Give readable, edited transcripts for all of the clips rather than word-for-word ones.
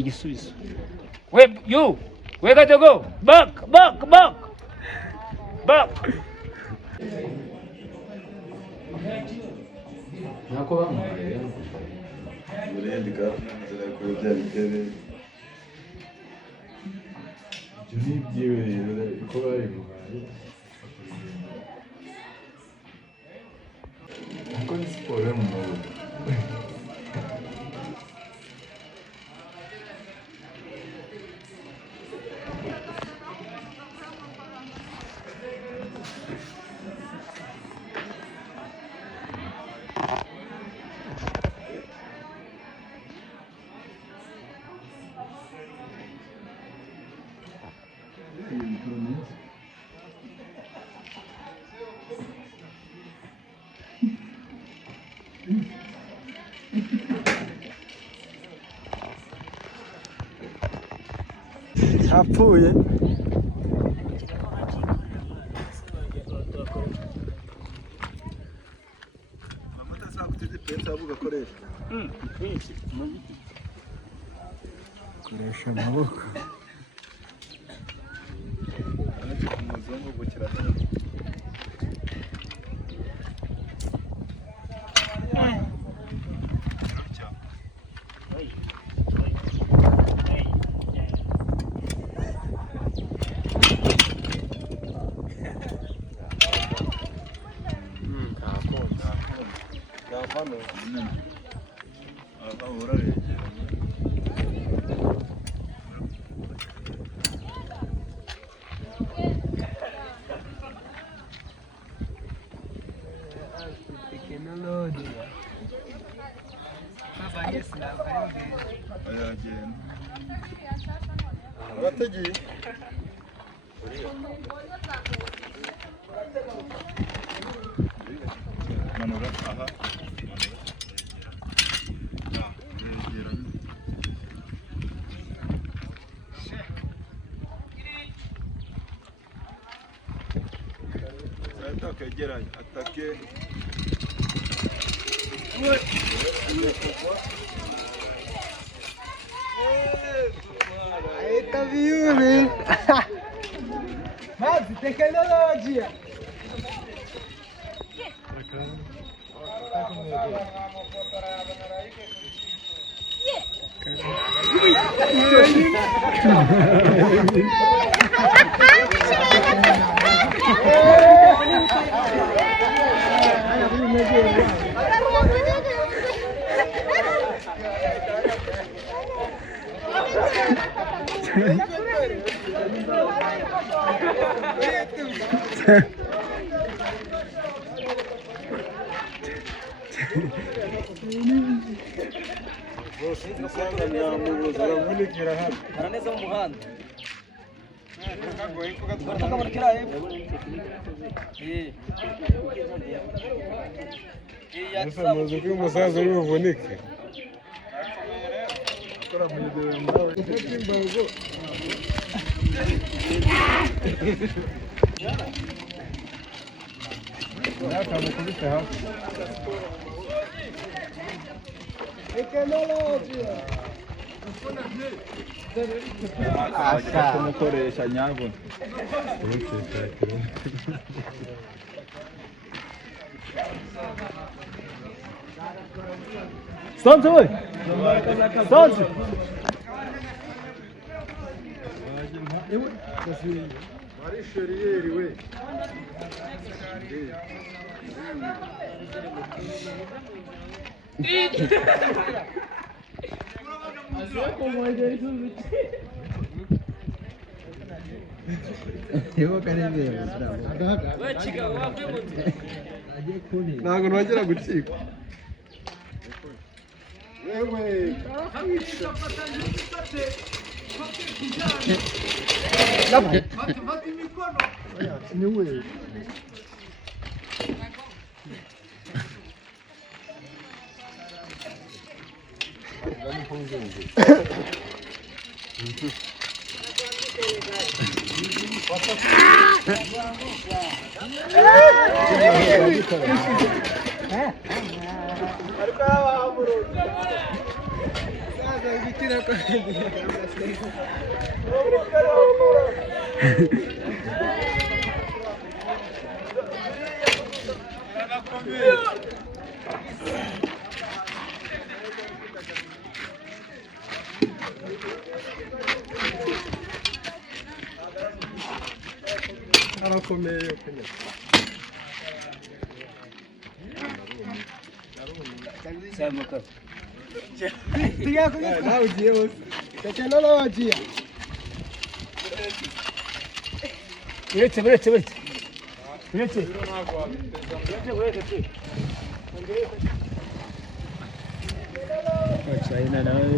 igisubizo. We got to go back. Nako bamuhaye urendika nzira bya bitebe ibyo nibyiwe ko bayimuhaye nako ni siporo mu maboko. Yapfuye koresha amaboko. Abatagiye manura aha yegeranye atake Eita, viu, né? Mas tecnologia. Araneza mu muhanda. Amaze ko umusaza uri buvunike. kumukoresha nyabwo. Stanze we. Stanze. Ari sheriyeri we. Ntabwo nongera gucika. Yewe. Ni wewe. arakomeye yo kenya. Samuka. Nawe ugiye hose. Cyane nawe wagiye. Uretse. China nawe.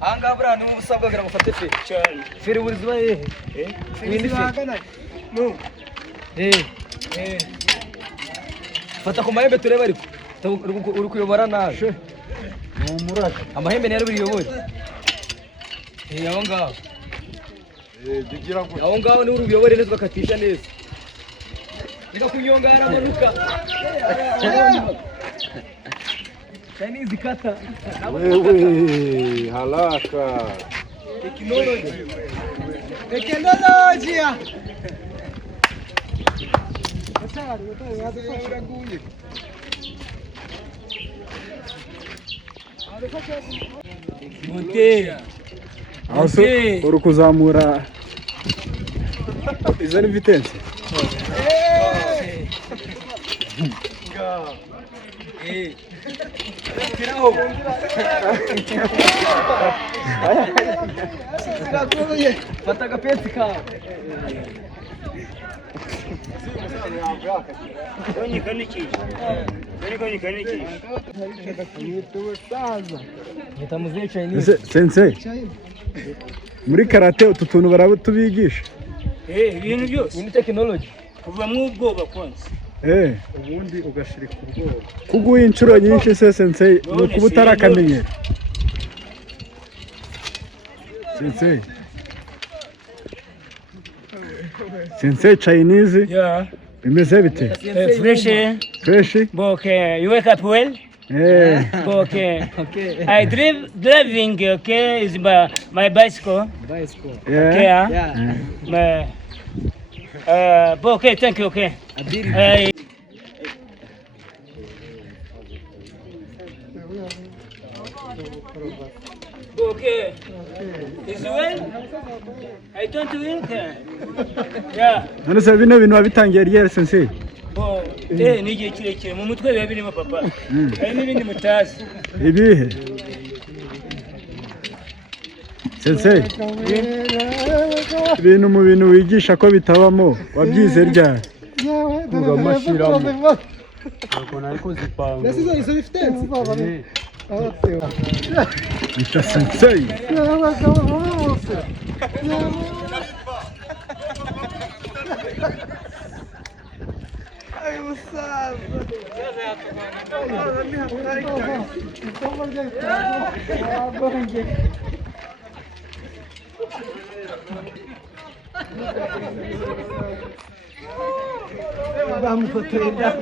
Anga bra ni musabwa gira mufate fe Cyane. fere burizi baye windi fe No. fata ku mahembe turebe ariko uri kuyobora naje Umuraka. amahembe nari buri yoboye aho ngaho Digira ngo aho ngaho ni uri buyobore neza bakatisha neza niba kunyonga yaramanuka Chinese kata wewe haraka. teknolojia Monte. Aso uri kuzamura izo ni vitensi. fata agapensi kawe Nita muzee Chinese Sensei. Muri karate utu tuntu baratubigisha. Ibintu byose. ni technology Kuva mu ubwoba kwanza. Ubundi ugashirika ubwoba. Kuguha inshuro nyinshi se sensei ni ukuba utarakamenyera. Sensei. Sensei Chinese Yeah. bimeze bite? Fresh. Fresh? Okay, you wake up well? Okay. I driving, okay, is my bicycle. Okay, Yeah. My, okay, thank you, okay. Okay. Is well? I don't win. Yeah. None se bino bintu wabitangiye ryari sensei? Ni igihe kirekire mu mutwe biba birimo papa. Hari n'ibindi mutazi. Ibihe? Sensei. Ibintu mu bintu wigisha ko bitabamo wabyize ryari? Ugamashiramo. Nasizo izo bifitensi. Mr. Sensei. Vamos treinar.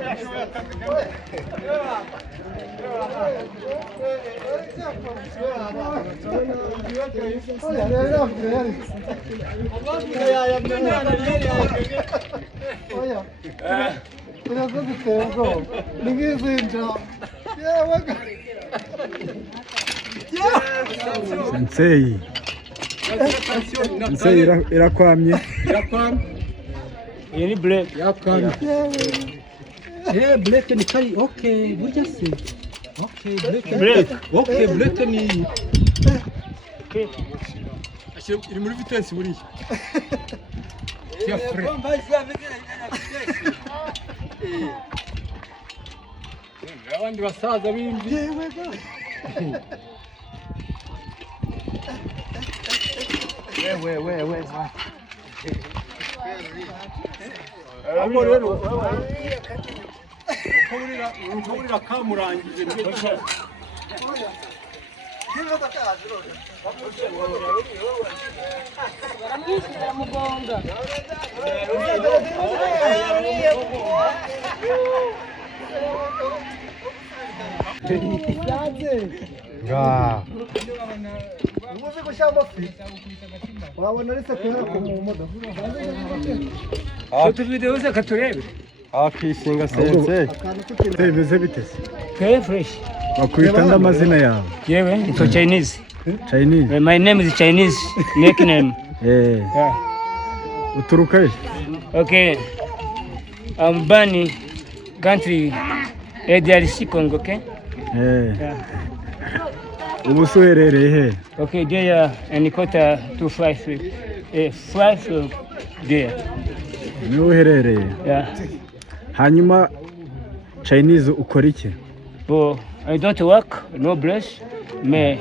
Sensei. Sensei irakwamye. Iyi ni break. black ni kari okay burya se Break. okay black ni Okay. iri muri vitesse buriya. Abandi basaza b'imvi. We. Amo rero. Ukaburira kamurangije mbese. Ubuze gushyira amafi wabona ari se kuyara ku modoka video za katurebe Akisinga sense. Bimeze bite se? very fresh. Bakwita ndamazina yawe. Yewe ito Chinese. Chinese. My name is Chinese nickname. Yeah. Uturuka he? Okay. I'm Bani country DRC Congo, okay? Yeah. Ubu suherereye he? Okay, there and Kota 255 5 there. Ni uherereye. Yeah. Hanyuma Chinese ukora iki? But I don't work, no bless. Me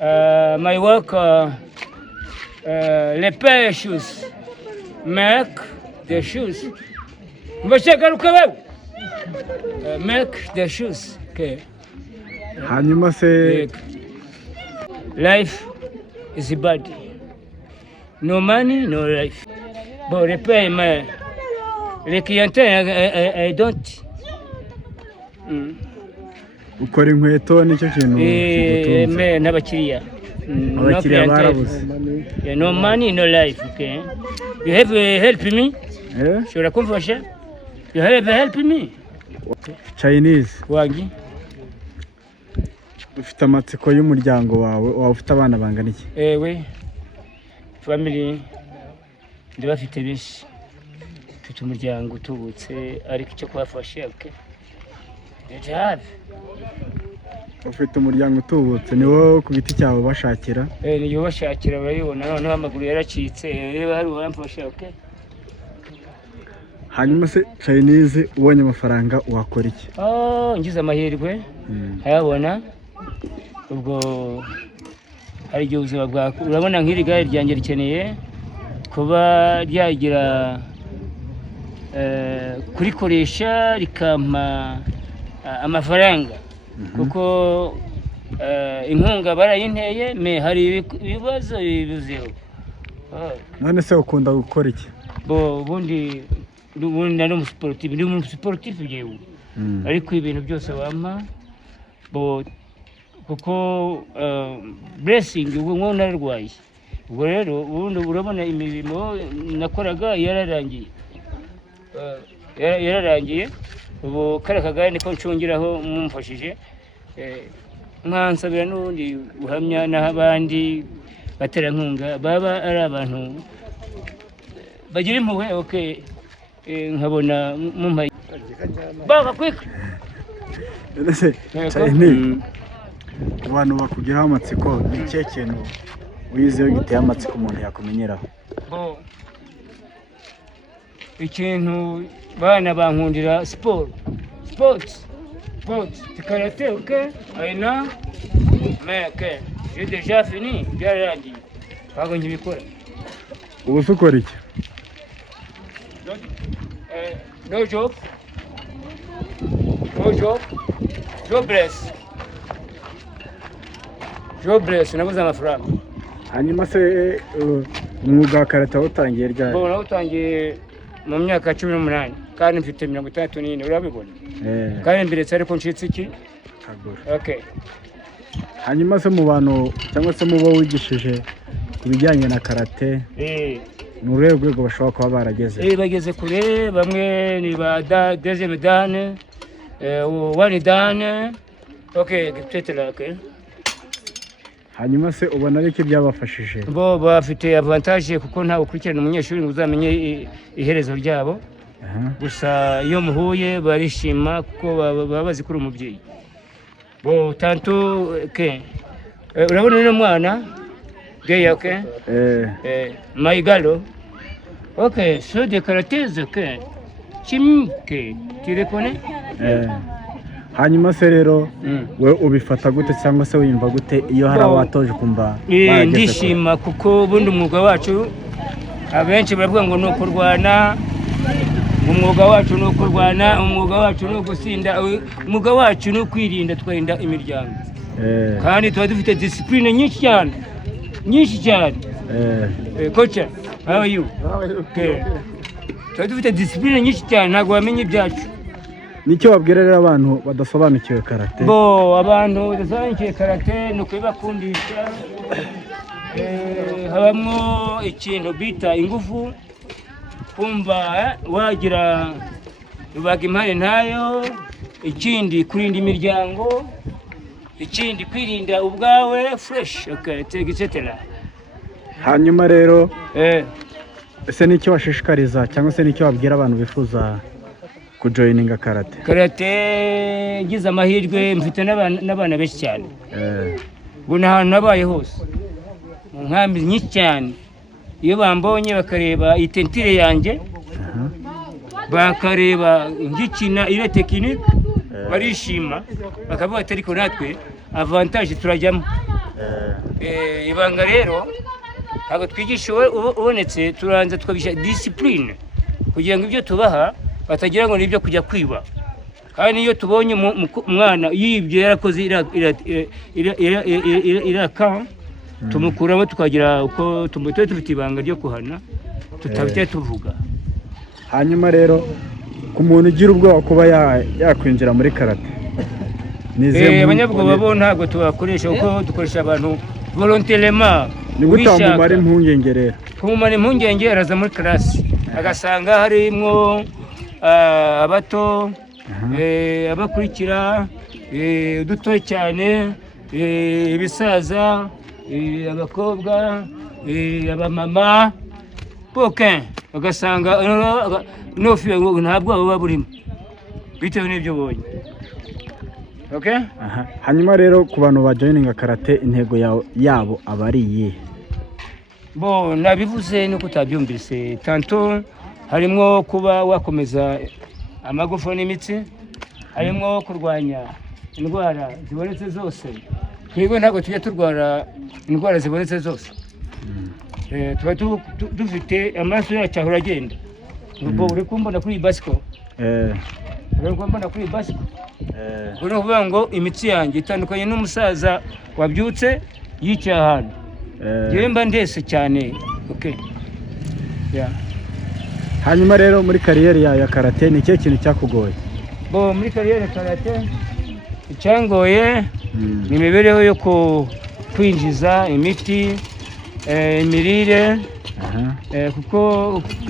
my work repair shoes. Make the shoes. Make the shoes. Okay. Hanyuma se Life is bad. No money, no life. But repair my clientele, I don't. ukora inkweto nicyo kintu kigutunze. Me n'abakiriya. Abakiriya barabuze. Yeah, no money, no life. Okay. You have help me? Shobora kumfasha? You have help me? Chinese. Wangi. Ufite amatsiko y'umuryango wawe ufite abana bangana iki? Ewe. Family ndabafite benshi. Mfite umuryango utubutse ariko icyo kubafasha, okay? Ufite umuryango utubutse ni wowe ku giti cyawe bashakira? Ni yo bashakira barayibona noneho amaguru yaracitse reba hari uwamfasha, okay? Hanyuma se Chinese ubonye amafaranga wakora iki? Ngize amahirwe hayabona ubwo hari igihe ubuzima bwawe urabona nk'iri gare ryanjye rikeneye kuba ryagira kurikoresha rikampa amafaranga kuko inkunga barayinteye me hari ibibazo bibuzeho. None se ukunda gukora iki? Ubundi nari umusiporutifu yewe ariko ibintu byose bampa kuko blessing ubu nararwaye ubwo rero ubundi urabona imirimo nakoraga yararangiye ubu kare kagare niko ncungiraho mumfashije nkansabira n'ubundi uhamya n'abandi baterankunga baba ari abantu bagira impuhwe, okay? Nkabona mumpaye baka kwika ese Chinese abantu bakugiraho amatsiko ni ikihe kintu wizeho giteye amatsiko umuntu yakumenyeraho? Ikintu bana bankundira sports karate, okay? Aina mais okay, j'ai déjà fini byararangiye ntabwo nkibikora. Ubu se ukora iki? No job, jobless, nabuze amafaranga. Hanyuma se umwuga wa karate wawutangiye ryari? Nawutangiye mu myaka 18 kandi mfite 34 urabibona. Kandi mbiretse ariko ncitse iki kagura. Okay. Hanyuma se mu bantu cyangwa se mu bo wigishije kubijyanye na karate ni urwego rwego bashobora kuba barageze? Bageze kure, bamwe ni ba deuxième dan, one dan, okay, peut-être là, okay. Hanyuma se ubona ari iki byabafashije? Bo bafite avantage kuko nta ukurikirana umunyeshuri ngo uzamenye iherezo ryabo. Gusa iyo muhuye barishima kuko baba bazi kuri umubyeyi. Bo tanto okay. urabona uno mwana Geya, okay? Maigalo. Okay, so the characters, okay. Chimke, tu les connais? hanyuma se rero we ubifata gute cyangwa se wiyumva gute iyo hari abatoje kumva ndishima kuko ubundi umwuga wacu abenshi baravuga ngo nuko kurwana, umwuga wacu no kurwana, umwuga wacu no gusinda, umwuga wacu no kwirinda twarinda imiryango. Kandi tuba dufite discipline nyinshi cyane. Coach, how are you? Okay. Tuba dufite discipline nyinshi cyane, ntabwo wamenye ibyacu. Nicyo wabwira rero abantu badasobanukiwe karate? Abantu badasobanukiwe karate no kwibakundisha, habamo ikintu bita ingufu, kumva wagira rubaga impare ntayo, ikindi kurinda imiryango, ikindi kwirinda ubwawe fresh, okay, etc. Hanyuma rero ese nicyo washishikariza cyangwa se nicyo wabwira abantu bifuza kujoininga karate? Karate ngize amahirwe mfite n'abana benshi cyane. Ngo nahantu nabaye hose mu nkambi nyinshi cyane, iyo bambonye bakareba itentire yanjye, bakareba ngikina ile tekinike, barishima bakavuga ati ariko natwe avantage turajyamo. Ibanga rero ntabwo twigisha ubonetse, turanza twabisha discipline kugira ngo ibyo tubaha batagira ngo nibyo kujya kwiba. Kandi iyo tubonye umwana yibye yarakoze iraka, tumukuramo tukagira uko tumutoye, dufite ibanga ryo kuhana tutabite tuvuga. Hanyuma rero ku muntu ugira ubwoba kuba yakwinjira muri karate, abanyabwoba bo ntabwo tubakoresha kuko dukoresha abantu volontairement. Ni gutamumara impungenge rero? Kumumara impungenge araza muri classe agasanga harimo abato, abakurikira, udutoye cyane, ibisaza, abakobwa, abamama, poke bagasanga ntabwo baba burimo bitewe n'ibyo ubonye. Okay? Hanyuma rero ku bantu bajoininga karate intego yabo aba ari iyihe? Nabivuze nuko utabyumvise, tanto harimo kuba wakomeza amagufa n'imitsi, harimo kurwanya indwara zibonetse zose. Twebwe ntabwo tujya turwara indwara zibonetse zose. Tuba dufite amaraso yacu ahora agenda. Uri kumbona kuri bicycle? Uri kumbona kuri bicycle? Uri kuvuga ngo imitsi yanjye itandukanye n'umusaza wabyutse yicaye ahantu. Yewe mba ndese cyane. Okay. Hanyuma rero muri kariyeri ya karate ni cyo kintu cyakugoye? Muri kariyeri ya karate icyangoye ni imibereho yo kwinjiza imiti, imirire, kuko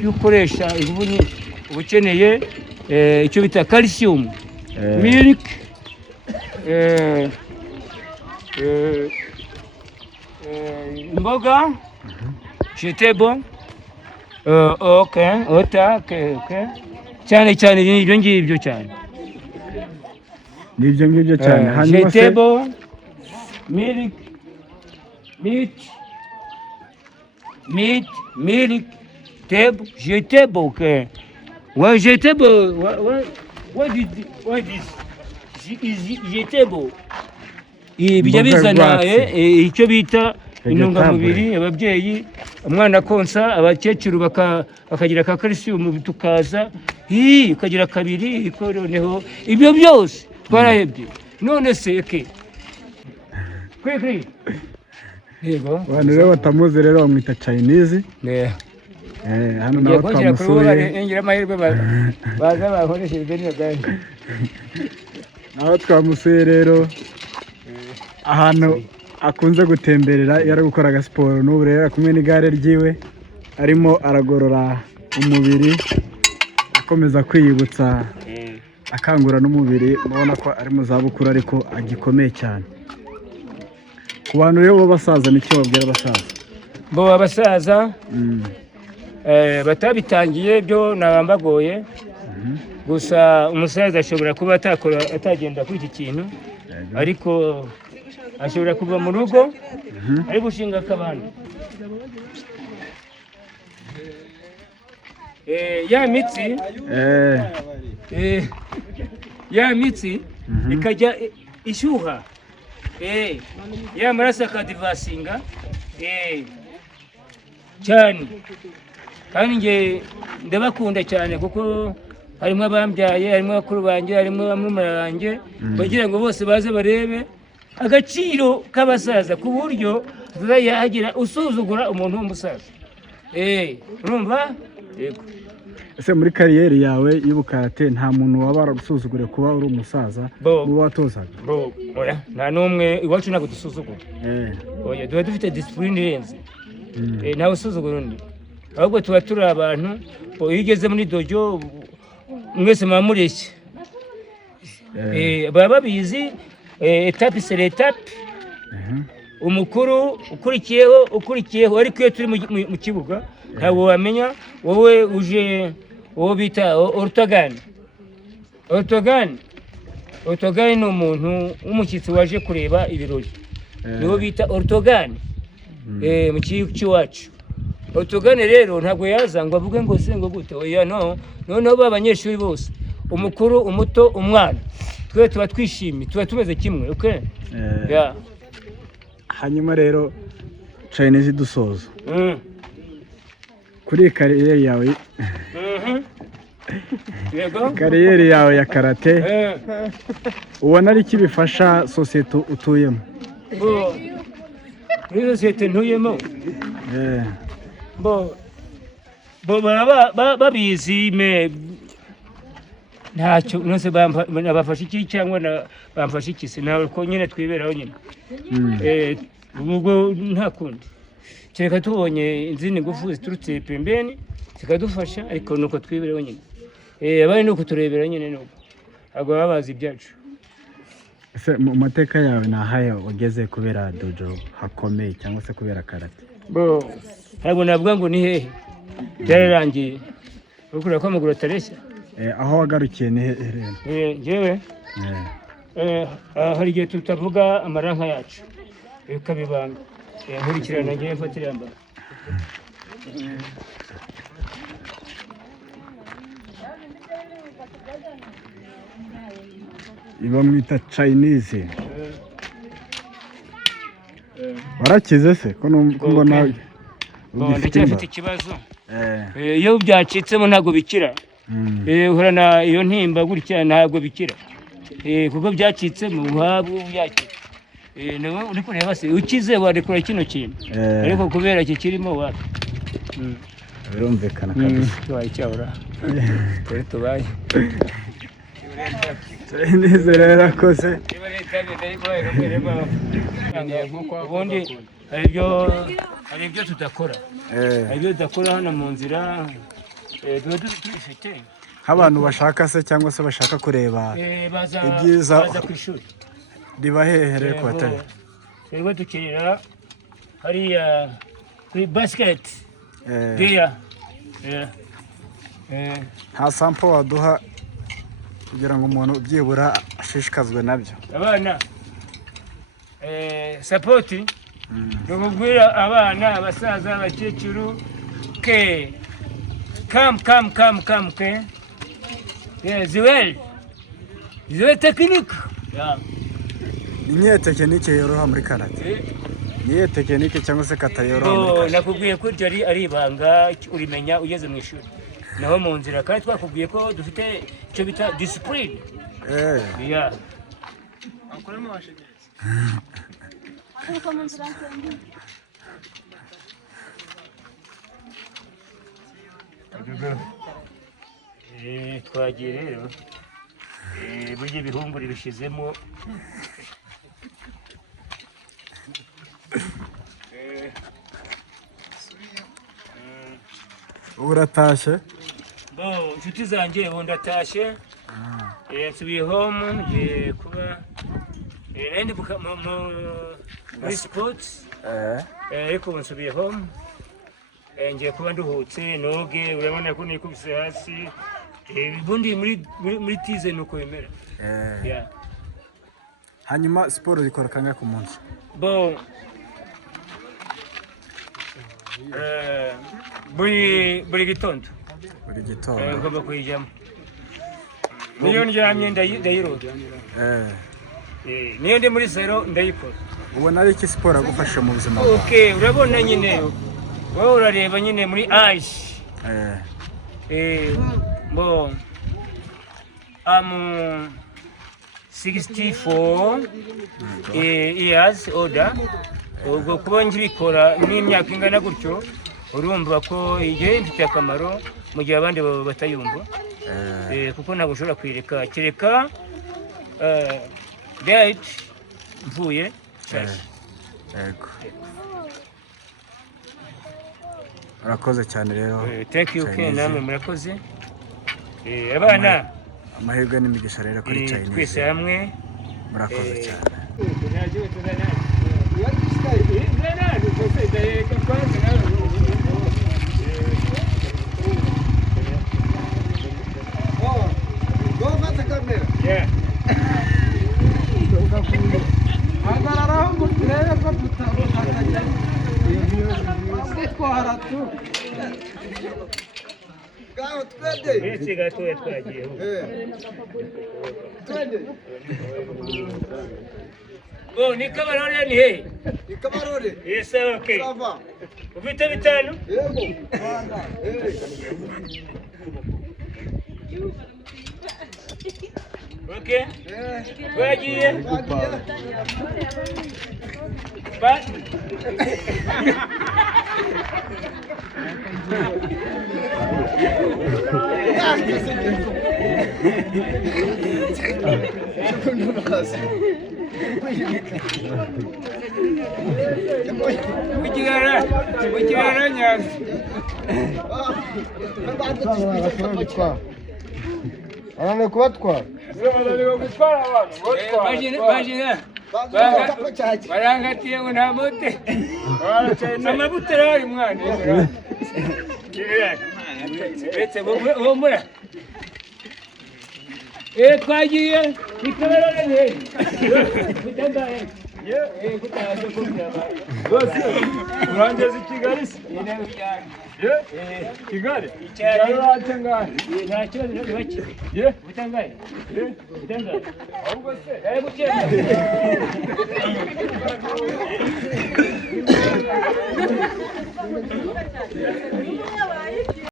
iyo ukoresha ingufu nyinshi uba ukeneye icyo bita calcium, milk, imboga, vegetable, cyane ibyo ngibyo cyane. Nibyo ngibyo cyane. Hanyuma se vegetable, milk, meat, table, vegetable, okay. Well, vegetable, what is vegetable? Bijya bizana icyo bita intungamubiri, ababyeyi, umwana konsa, abakecuru bakagira ka calcium, tukaza ukagira kabiri, ikoreneho ibyo byose twarahebye. None se eke kwekwi yego abantu rero batamuzi rero bamwita Chinese. Hano naho twamusuye, ngira amahirwe baza bakoresheje niyo gari. Naho twamusuye rero ahantu akunze gutemberera yari gukora agasiporo, n'ubu rero kumwe n'igare ryiwe arimo aragorora umubiri, akomeza kwiyibutsa, akangura n'umubiri. Mubona ko ari mu zabukuru ariko agikomeye cyane. Ku bantu rero b'abasaza nicyo babwira abasaza? Abasaza batabitangiye byo nabambagoye, gusa umusaza ashobora kuba atagenda kuri iki kintu, ariko ashobora kuva mu rugo ari gushinga akabando. Ya mitsi ikajya ishyuha, ya maraso akadivasinga cyane, kandi nge ndabakunda cyane kuko harimo abambyaye, harimo bakuru banjye, harimo bamwe banjye, kugira ngo bose baze barebe agaciro k'abasaza ku buryo tuzayagira usuzugura umuntu w'umusaza. Urumva? Yego. Ese muri kariyeri yawe y'ubukarate nta muntu waba waragusuzugure kuba uri umusaza uba watozaga? Oya, nta n'umwe iwacu ntabwo dusuzugura. Oya, tuba dufite disipurine irenze. Ntawe usuzugura undi, ahubwo tuba turi abantu, iyo ugeze muri dojo mwese muba mureshya. Baba babizi etape sere etape, umukuru ukurikiyeho, ariko iyo turi mu kibuga ntabwo wamenya wowe uje uwo bita orutogani. Orutogani ni umuntu w'umushyitsi waje kureba ibirori, niwo bita orutogani mu gihugu cy'iwacu. Orutogani rero ntabwo yaza ngo avuge ngo se ngo gute, oya no, noneho b'abanyeshuri bose, umukuru, umuto, umwana, twe tuba twishimye, tuba tumeze kimwe. Okay? Hanyuma rero Chinese dusoza kuri kariyeri yawe, kariyeri yawe ya karate, ubona ari iki bifasha sosiyete utuyemo? Muri sosiyete ntuyemo babizi ntacyo nose bafashe iki cyangwa bamfashe iki, sinako nyine twiberaho nyine. Ubwo nta kundi, kereka tubonye izindi ngufu ziturutse pembeni zikadufasha, ariko nuko twiberaho nyine. Abari nuko turebera nyine, nuko ntabwo baba bazi ibyacu. Ese mu mateka yawe ni ahahe wageze kubera dojo hakomeye cyangwa se kubera karate? Ntabwo navuga ngo ni hehe, byararangiye ukura ko amaguru atareshya. Aho wagarukiye ni hehe? Njyewe hari igihe tutavuga amaranka yacu bikabibanga, nkurikirana ngewe mfatira yambara. Iba mwita Chinese. Warakize se ko mbona ndacyafite ikibazo. Iyo byacitsemo ntabwo bikira. Uhorana iyo ntimba gutya ntabwo bikira, kuko byacitsemo uhabwa byacitse. Uri kureba se ukize warekura kino kintu, ariko kubera kikirimo wapi birumvikana kabisa. Tubaye cyahora tubaye neza rero akoze. Ubundi hari ibyo tudakora, hari ibyo tudakora hano mu nzira, tuba tubifite. Nk'abantu bashaka se cyangwa se bashaka kureba ibyiza baza ku ishuri riba hehe ku batari? Twebwe dukinira hariya kuri basiketi geya. Nta sampo waduha kugira ngo umuntu byibura ashishikazwe nabyo? Abana sapoti ni ukubwira abana, abasaza, abakecuru ke come ke ziweli tekinike. Niye tekinike yoroha muri karate? Niye tekinike cyangwa se kata yoroha muri karate? Nakubwiye ko iryo ari ibanga urimenya ugeze mu ishuri, naho mu nzira kandi twakubwiye ko dufite icyo bita disipurine. Twagiye rero burya ibihunguri bishyizemo. Ubu uratashye? Inshuti zanjye ubu ndatashye, nsubiye home, ngiye kuba nandi muri sports, ariko ubu nsubiye home, ngiye kuba nduhutse, noge, urabona ko nikubise hasi. Ubundi muri tize nuko bimera. hanyuma siporo zikora kangahe ku munsi? Bo buri gitondo Buri gitondo. ngomba kuyijyamo. Niyo ndyamye ndayirota. Niyo ndi muri sero ndayikora. Ubona ari iki siporo agufasha mu buzima bwawe? Okay, urabona nyine wowe urareba nyine muri eyes. Bo I'm 64 years older. Ubwo kuba nkibikora n'imyaka ingana gutyo urumva ko igihe mfite akamaro mu gihe abandi batayumva. Kuko ntabwo ushobora kwireka kereka diet mvuye cyane. Yego. Urakoze cyane rero. Thank you Ken, namwe murakoze. Abana amahirwe n'imigisha rero kuri Chinese. Twese hamwe murakoze cyane. hagararaho ngo turebe ko tutabona twara tu gaho twende Ese gato yatwagiye. twende Ni Kabarore ni he? ni Kabarore. Yes, okay. Sava. Ufite bitanu? Yego. Okay. Wagiye? Ba? Wikigara nyazi. Anane kubatwara. Barangatiye ngo nta mote. Amabuto ari mwana. Etse bomura. Twagiye Kabarore ne. Bitangaye. Gutaha kumya. Bose urangeze Kigali se? Kigali? Kigali watangaye. Nta kibazo no baki. Bitangaye. Bitangaye. Ahubwo se gukenda.